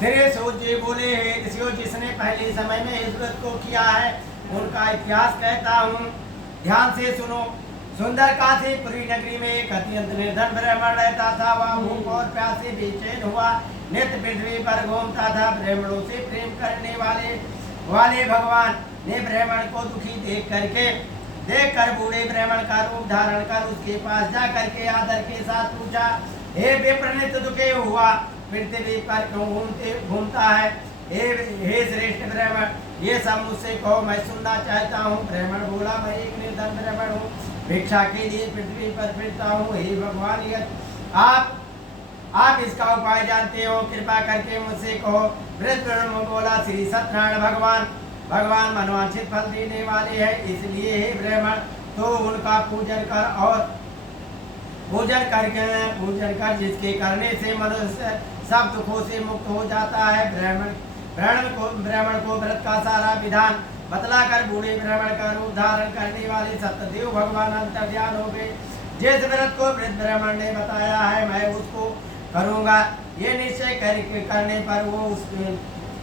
श्री सूत जी बोले, हे ऋषियों, जिसने पहले समय में इस व्रत को किया है उनका इतिहास कहता हूँ, ध्यान से सुनो। सुंदर काशीपुरी नगरी में एक अत्यंत निर्धन ब्राह्मण रहता था। वह भूख और प्यास से बेचैन हुआ नित्य पृथ्वी पर घूमता था। ब्राह्मणों से प्रेम करने वाले भगवान ने ब्राह्मण को दुखी देख कर बूढ़े ब्राह्मण का रूप धारण कर उसके पास जा करके आदर के साथ पूछा, हे विप्र, नित्य दुखे हुआ पृथ्वी पर क्यों घूमता है? हे श्रेष्ठ ब्राह्मण, ये सब मुझसे कहो, मैं सुनना चाहता हूँ। ब्राह्मण बोला, मैं एक निर्धन ब्राह्मण हूँ, भिक्षा के लिए पृथ्वी पर फिरता हूँ। हे भगवान, आप इसका उपाय जानते हो, कृपा करके मुझसे कहो। वृद्ध ब्राह्मण बोला, श्री सत्यनारायण भगवान मनोवांछित फल देने वाले हैं, इसलिए हे ब्राह्मण तो उनका पूजन कर जिसके करने से मनुष्य सब दुखों से मुक्त हो जाता है। ब्राह्मण को व्रत का सारा विधान बतलाकर बूढ़े ब्राह्मण का रूप धारण करने वाले सत्यदेव भगवान अंतर्ध्यान हो गए। जिस व्रत को वृद्ध ब्राह्मण ने बताया है मैं उसको करूँगा, ये निश्चय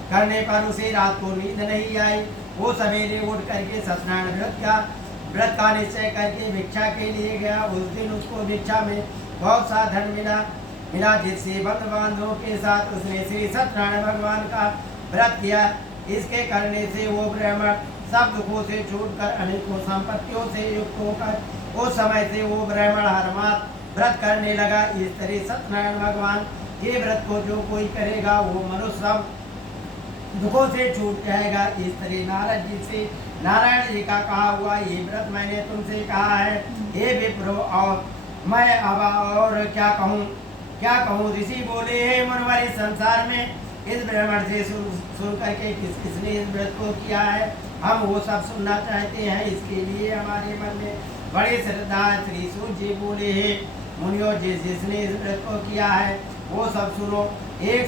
करने पर उसे रात को नींद नहीं आई। वो सवेरे उठ करके सत्यनारायण व्रत का निश्चय करके भिक्षा के लिए गया। उस दिन उसको भिक्षा में बहुत सा धन मिला जिससे बंधु बांधवों के साथ उसने श्री सत्यनारायण भगवान का व्रत किया। इसके करने से वो ब्राह्मण सब दुखों से छूटकर अनेकों संपत्तियों से युक्त होकर उस समय से वो ब्राह्मण हर मास व्रत करने लगा। इस तरह सत्यनारायण भगवान के व्रत को जो कोई करेगा वो मनुष्य सब दुखों से छूट जाएगा। इस तरह नारायण जी का कहा हुआ ये व्रत मैंने तुमसे कहा है, हे विप्रो, और मैं अब और क्या कहूँ? ऋषि बोले, हे मुनिवर, इस संसार में इस ब्राह्मण से सुन करके किसने इस व्रत को किया है, हम वो सब सुनना चाहते हैं। इसके लिए हमारे मन में बड़ी श्रद्धा है। श्री सूत जी बोले, हे मुनियों, जिसने इस व्रत को किया है वो सब सुनो। एक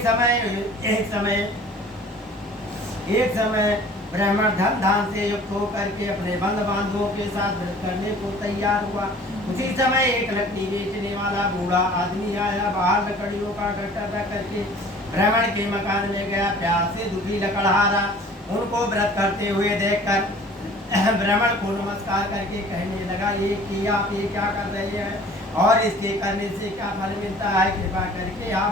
समय ब्राह्मण धन धान से युक्त होकर के अपने बंधु बांधवों के साथ व्रत करने को तैयार हुआ। उसी समय एक लकड़ी बेचने वाला बूढ़ा आदमी आया। बाहर लकड़ियों का गट्टा करके ब्राह्मण के मकान में गया। प्यास से दुखी लकड़हारा उनको व्रत करते हुए देखकर ब्राह्मण को नमस्कार करके कहने लगा, आप ये क्या कर रहे हैं और इसके करने से क्या फल मिलता है? कृपा करके आप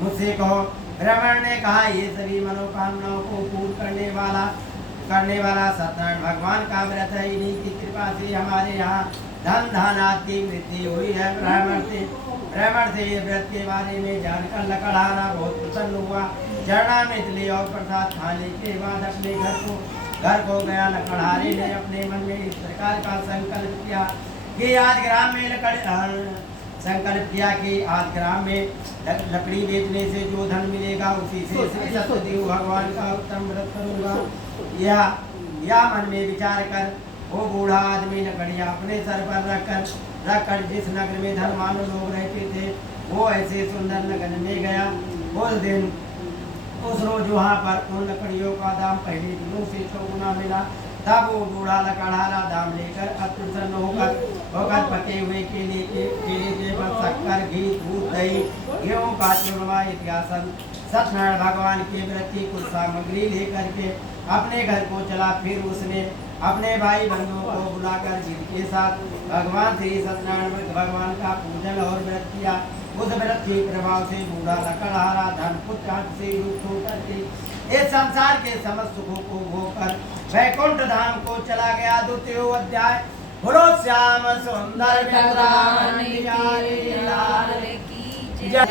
मुझसे कहो। ब्राह्मण ने कहा, ये सभी मनोकामनाओं को पूर्ण करने वाला सत्यनारायण भगवान का व्रत है। इन्हीं की कृपा से हमारे यहाँ धन धानात की वृद्धि हुई है। ब्राह्मण से ये व्रत के बारे में जानकर लकड़हारा बहुत प्रसन्न हुआ। चरणामृत ले और प्रसाद खाने के बाद अपने घर को गया। लकड़हारे ने अपने मन में इस प्रकार का संकल्प किया कि आज ग्राम में लकड़ी बेचने से जो धन मिलेगा उसी से श्री सत्यदेव भगवान का उत्तम व्रत करूँगा। यह मन में विचार कर वो बूढ़ा आदमी लकड़ियाँ अपने सर पर रखकर जिस नगर में धर्मानु लोग रहते थे वो ऐसे सुंदर नगर में गया। उस रोज वहाँ पर उन लकड़ियों का दाम पहले दिनों से 100 गुना मिला। तब वो बूढ़ा लकड़हारा दाम लेकर अप्रसन्न होकर पके हुए केले के शक्कर, घी, दूध, दही, गेहूँ का चूरमा इत्यादि सत्यनारायण भगवान के व्रत की कुछ सामग्री लेकर के अपने घर को चला। फिर उसने अपने भाई बंधुओं को बुलाकर जिनके साथ भगवान श्री सत्यनारायण भगवान का पूजन और व्रत किया। उस व्रत के प्रभाव से बूढ़ा लकड़हारा धन पुत्र से युक्त होकर के इस संसार के समस्त सुखों को भोगकर वैकुंठ धाम को चला गया। 2वां अध्याय। बोलो श्याम सुंदर भगवान की जय।